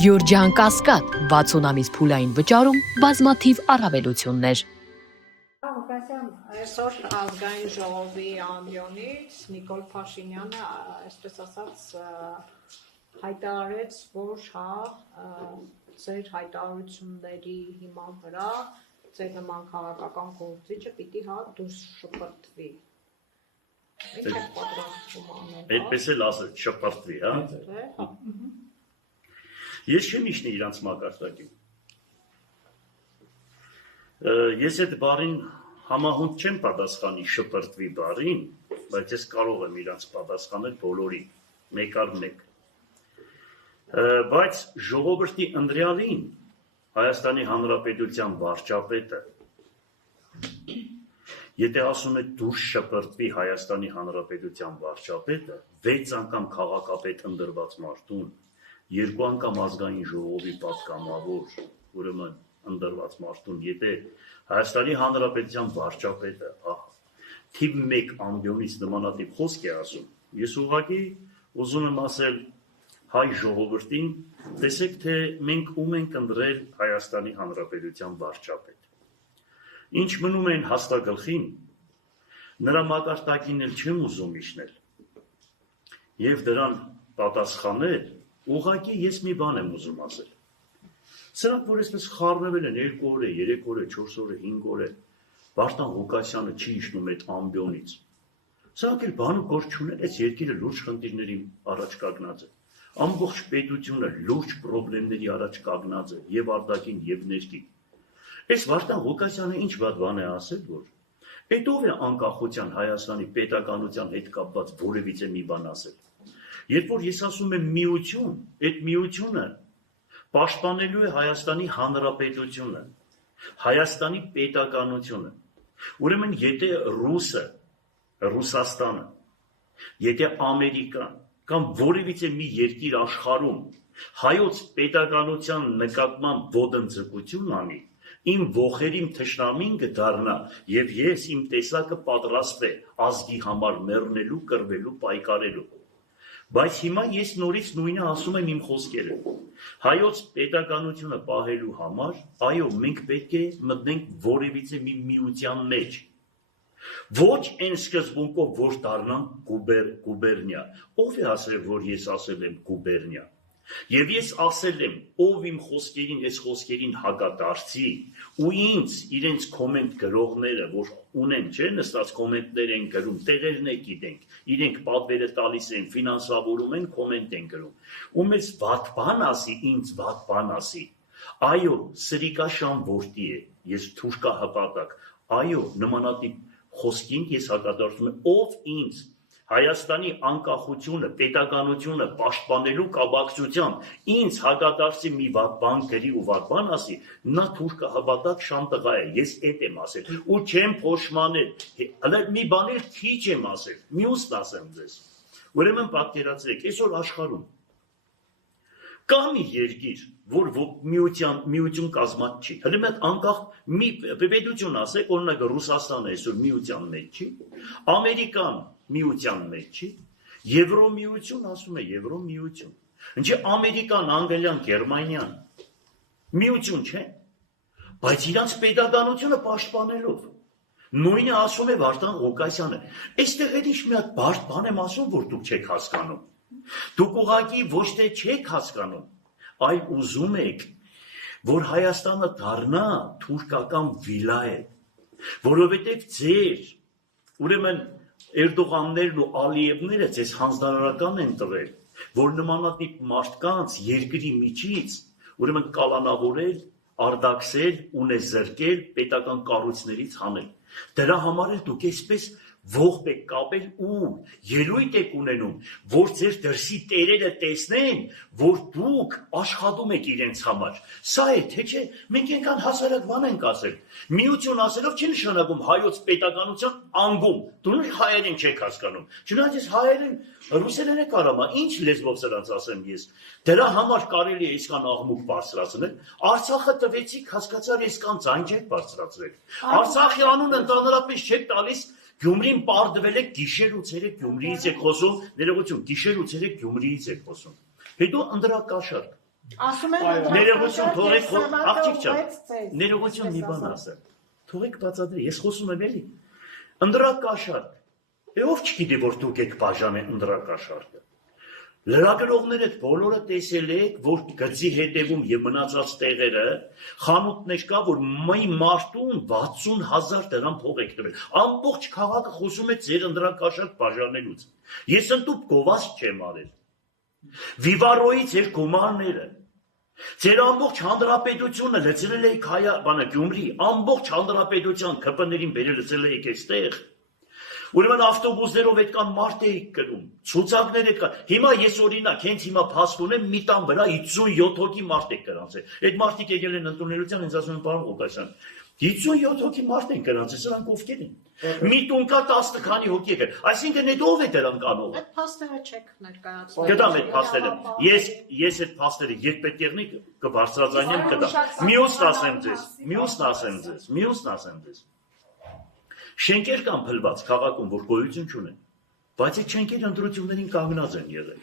Գյուրջան Կասկադ 60 ամիս փուլային վճարում բազմաթիվ առավելություններ։ Այսօր ազգային ժողովի ամբիոնից Նիկոլ Փաշինյանը, այսպես ասած, հայտարարեց, որ ձեր հայտարարությունների հիման վրա ձեր նման քաղաքական գործիչը պիտի դուրս շպրտվի։ Ինչ եք պատրաստվում անել։ Այդպես էլ ասել, շպրտվի, հա։ Ես չեմ իշնի իրանց մակարդակին։ Ես այդ բառին համահունչ չեմ պատասխանի շպրտվի բառին, բայց ես կարող եմ իրանց պատասխանել բոլորին, մեկ առ մեկ։ Բայց ժողովրդի ընտրյալին Հայաստանի Հանրապետության վարչապետը, եթե ասում է դուրս շպրտվի Հայաստանի Հանրապետության վարչապետը, 6 անգամ քաղաքապետ ընտրված մարդուն, 2 անգամ ազգային ժողովի պատգամավոր, ուրեմն ընտրված մարդուն, եթե Հայաստանի Հանրապետության վարչապետը թիվ 1 ամբիոնից նմանատիպ խոսք է ասում, ես ուղղակի ուզում եմ ասել հայ ժողովրդին, տեսեք, թե մենք ում ենք ընտրել Հայաստանի Հանրապետության վարչապետ։ Ինչ մնում են հաստագլխին, նրա մակարդակին էլ չեմ ուզում իշնել, և դրան պատասխանել, ուղղակի ես մի բան եմ ուզում ասել։ Սրանք, որ այսպես խառնվել են 2 օր է, 3 օր է, 4 օր է, 5 օր է, Վարդան Ղուկասյանը չի իշնում այդ ամբիոնից։ Սրանք էլ բան ու գործ չունեն, այս երկիրը լուրջ խնդիրների առաջ կանգնած է։ Ամբողջ պետությունը լուրջ պրոբլեմների առաջ կանգնած է, և արտաքին, և ներքին։ Այս Վարդան Ղուկասյանը ինչ վատ բան է ասել, որ այդ ով է անկախության Հայաստանի պետականության հետ կապված որևիցե մի բան ասել։ Երբ որ ես ասում եմ միություն, այդ միությունը պաշտպանելու է Հայաստանի Հանրապետությունը, Հայաստանի պետականությունը։ Ուրեմն եթե ռուսը, Ռուսաստանը, եթե Ամերիկան կամ որևիցե մի երկիր աշխարհում հայոց պետականության նկատմամբ ոտնձգություն անի, իմ ոխերիմ թշնամին կդառնա, և ես իմ տեսակը պատրաստ է ազգի համար մեռնելու, կռվելու, պայքարելու։ Բայց հիմա ես նորից նույնը ասում եմ իմ խոսքերը։ Հայոց պետականությունը պահելու համար, այո, մենք պետք է մտնենք որևիցե մի միության մեջ։ Ոչ այն սկզբունքով, որ դառնամ գուբերնիա։ Ով է ասել, որ ես ասել եմ գուբերնիա։ Եվ ես ասել եմ, ով իմ խոսքերին, այս խոսքերին հակադարձի, ու ինձ իրենց կոմենտ գրողները, որ ունեն, չէ, նստած կոմենտներ են գրում, տեղերն է գիտենք, իրենք պատվերը տալիս են, ֆինանսավորում են, կոմենտ են գրում, ու մեզ վատ բան ասի, ինձ վատ բան ասի, այո, սրիկաշան որդի է, ես թուրքա հպատակ, այո, նմանատիպ խոսքին ես հակադարձում եմ, ով ինձ Հայաստանի անկախությունը, պետականությունը պաշտպանելու կապակցությամբ ինձ հակադարձի մի վատ բան գրի ու վատ բան ասի, նա թուրքա հպատակ շան տղա է, ես էդ եմ ասել, ու չեմ փոշմանել, մի բան էլ քիչ եմ ասել, մյուսն ասեմ ձեզ, ուրեմն պատկերացրեք, այսօր աշխարհում կա մի երկիր, որ միություն կազմած չի, հենց մեկ անկախ մի պետություն ասեք, օրինակ Ռուսաստանը այսօր միության մեջ չի, Ամերիկան միության մեջ չի, Եվրոմիություն ասում է Եվրոմիություն, ինչի Ամերիկան, Անգլիան, Գերմանիան միություն չէ, բայց իրանց պետականությունը պաշտպանելով, նույնը ասում է Վարդան Ղուկասյանը, այստեղ էլ ինչ մի հատ բարդ բան եմ ասում, որ դուք չեք հասկանում, դուք ուղղակի ոչ թե չեք հասկանում, այլ ուզում եք, որ Հայաստանը դառնա թուրքական վիլայետ, որովհետև ձեր, ուրեմն Էրդողաններն ու Ալիևները ձեզ հանձնարարական են տվել, որ նմանատիպ մարդկանց երկրի միջից, ուրեմն կալանավորել, արդակսել, ունեզրկել, պետական կառույցներից հանել։ Դրա համար էլ դուք այսպես ողբ եք կապել ու ելույթ եք ունենում, որ ձեր դրսի տերերը տեսնեն, որ դուք աշխատում եք իրենց համար։ Սա է, թե չէ, մենք այնքան հասարակ բան ենք ասել։ Միություն ասելով չի նշանակում հայոց պետականության անգում, դու հայերեն չեք հասկանում։ Չնայած ես հայերեն, ռուսերեն է կարամա, ինչ լեզվով սրանց ասեմ ես։ Դրա համար կարելի է այսքան աղմուկ բարձրացնել։ Արցախը տվեցիք, հասկացար, այսքան ձայն չեք բարձրացրել։ Արցախի անունը ընդհանրապես չեք տալիս, Գյումրին պարդվել եք, գիշեր ու ցերեկ Գյումրիից եք խոսում, ներողություն, գիշեր ու ցերեկ Գյումրիից եք խոսում։ Հետո ընդրակաշարք, Ասում են Ներողություն թողեք, աղջիկ ջան, ջան, ներողություն մի բան ասեմ։ Թողեք բացատրի, ես խոսում եմ էլի։ Ընդրակաշարք։ Ով չգիտի, որ դուք եք բաժանել ընդրակաշարքը։ Լրագրողները բոլորը տեսել եք, որ գծի հետևում եւ մնացած տեղերը խանութներ կա, որ մի մարդուն 60,000 դրամ փող եք տվել։ Ամբողջ քաղաքը խոսում է ձեր ընդրակաշարք բաժանելուց։ Ես ընդդուք գովազդ չեմ արել։ Վիվարոյի ձեր գումարները Ձեր ամբողջ հանրապետությունը լցրել եք Գյումրի, ամբողջ հանրապետության ԿՊ-ներին բերել լցրել եք այստեղ։ Ուրեմն ավտոբուսներով այդքան մարդ էիք կրում, ցուցակներ եք կան։ Հիմա ես օրինակ, հենց հիմա փաստ ունեմ, մի տան վրա 57 հոգի մարդ եք գրանցել։ Այդ մարդիկ եկել են ընդունելության, ինձ ասում են պարոն Ղուկասյան, 57 հոգի մարդ են գրանցել, սրանք ովքեր են։ Մի տուն կա 10 քանի հոգի եկել։ Այսինքն այդ ով է դրանք անող։ Այդ փաստերը չեք ներկայացնում։ Գտամ այդ փաստերը։ Ես այդ փաստերը երբ պետք եղնի կբարձրաձայնեմ կտամ։ Մյուսն ասեմ ձեզ։ Շենքեր կան փլված քաղաքում, որ գոյություն չունեն, բայց այդ շենքերը ընտրություններին կանգնած են եղել։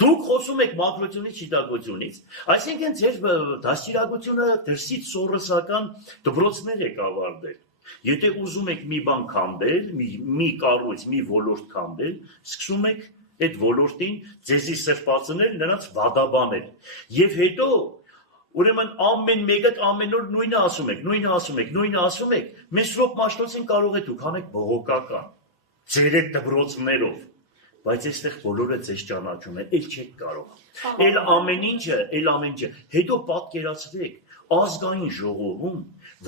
Դուք խոսում եք մաքրությունից, շիտակությունից, այսինքն ձեր դաստիարակությունը դրսից սովորական դպրոցներ եք ավարտել։ Եթե ուզում եք մի բան քանդել, մի կառույց, մի ոլորտ քանդել, սկսում եք այդ ոլորտին ձեզի սրբացնել, նրանց վադաբանել։ Եվ հետո ուրեմն ամեն մեկը ամեն օր նույնը ասում եք, Մեսրոպ Մաշտոցին կարող է դուք անեք բողոքական, ձեր այդ դպրոցներով, բայց այստեղ բոլորը ձեզ ճանաչում են, էլ չեք կարող։ Էլ ամեն ինչը, հետո պատկերացրեք, ազգային ժողովում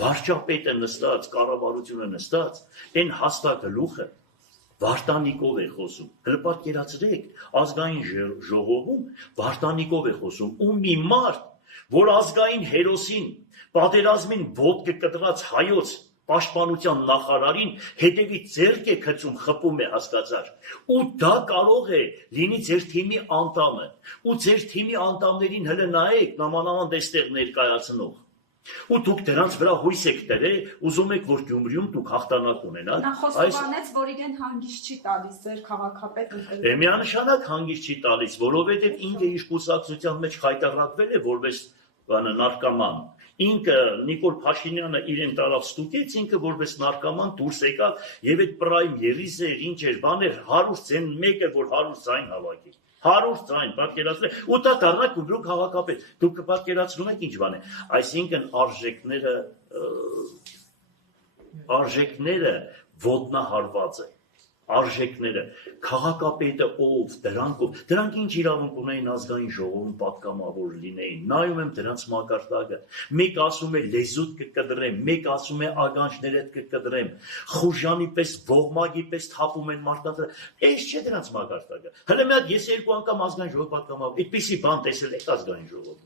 վարչապետը նստած, կառավարությունը նստած, այն հաստագլուխը Վարդանիկով է խոսում։ Պատկերացրեք, ազգային ժողովում Վարդանիկով է խոսում, ու մի մարդ, որ ազգային հերոսին, պատերազմին ոտքը կտրած հայոց պաշտպանության նախարարին հետևից ձեռք է գցում, խփում է, հասկացար։ Ու դա կարող է լինի ձեր թիմի անդամը, ու ձեր թիմի անդամներին հələ նայեք, նամանավանդ այստեղ ներկայացնող։ Ու դուք դրանց վրա հույս եք դրել, ուզում եք, որ Գյումրիում դուք հաղթանակ ունենաք։ Նա խոստովանեց, որ իրեն հանգիստ չի տալիս ձեր քաղաքապետը։ Միանշանակ հանգիստ չի տալիս, որովհետև ինքը իր կուսակցության մեջ խայտառակվել է որպես նարկոման։ Ինքը Նիկոլ Փաշինյանը իրեն տարավ ստուգեց, ինքը որպես նարկոման դուրս եկավ եւ այդ պրայմ երիզեր, ինչ էր, բաներ 100 ցեն մեկը, որ 100 ցայն հավաքի։ 100 ցայն պատկերացրեք, ու դա դառնա Գյումրու քաղաքապետ։ Դուք կպատկերացնում եք ինչ բան է։ Այսինքն արժեքները ոտնահարված է։ Արժեքները, քաղաքապետը ով, դրանք ինչ իրավունք ունեին ազգային ժողովում պատգամավոր լինեին, նայում եմ դրանց մակարդակը, մեկ ասում է լեզուդ կկդրեմ, մեկ ասում է ագանջներդ կկդրեմ, խուժանի պես, ողմագի պես թափում են մարդկանց, այս չէ դրանց մակարդակը, հələ մի հատ ես երկու անգամ ազգային ժողով պատգամավոր, այդպիսի բան տեսել եք ազգային ժողովում,